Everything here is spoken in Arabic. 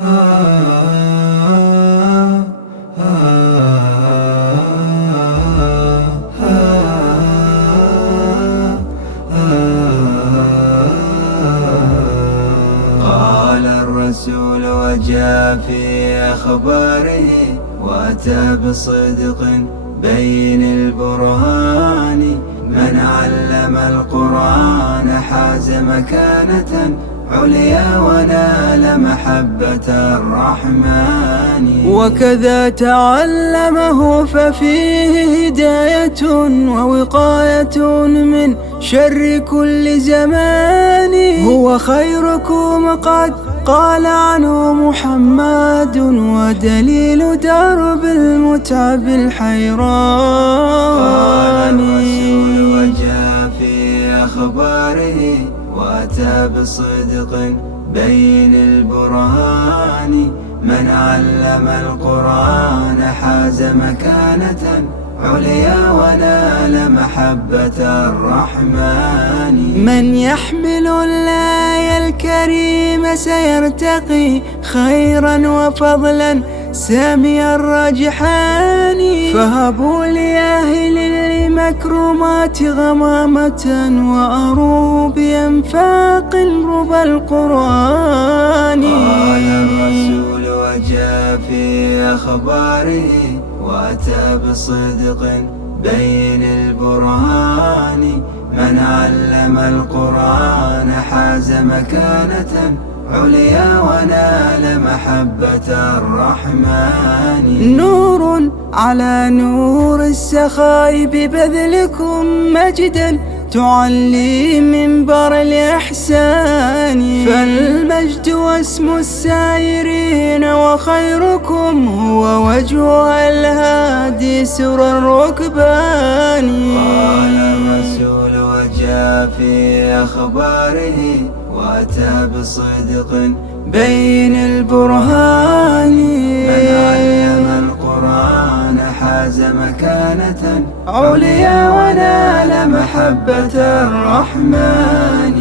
قال الرسول وجاء في أخباره وأتى بصدق بين البرهان من علم القرآن حاز مكانة عليا ونال محبة الرحمن وكذا تعلمه ففيه هداية ووقاية من شر كل زمان هو خيركم قد قال عنه محمد ودليل درب المتعب الحيران. قال الرسول وجاء في أخباره وأتى بصدق بين البرهان من علم القرآن حاز مكانة عليا ونال محبة الرحمن من يحمل الآية الكريمة سيرتقي خيرا وفضلا سامي الرجحان فهبوا لأهل المكرمات غمامة وأروه بأنفاق ربى القرآن. قال الرسول وجاء في أخباره وأتى بصدق بين البرهان من علم القرآن حاز مكانة عليا ونال محبة الرحمن. نور على نور السخاء ببذلكم مجدا تعلي منبر الإحسان فالمجد واسم السائرين وخيركم هو وجه الهادي سر الركبان. قال الرسول وجاء في أخباره وأتى بصدق بين البرهان من علم القرآن حاز مكانة عليا ونال محبة الرحمن.